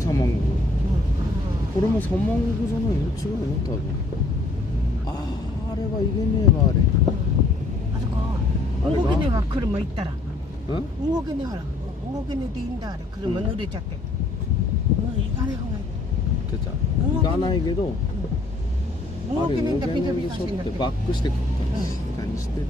3万石。これも3万石じゃないの？違うの多分。あれはいけねえわ、あれ。あそこ動けねえわ、車行ったら。動けねえから、動けねえでいいんだ、あれ。車濡れちゃって。行かねえ方がいい。行かないけど、動けねえんだ、ビカビカしてんだって。バックしてくるから静かにしてる。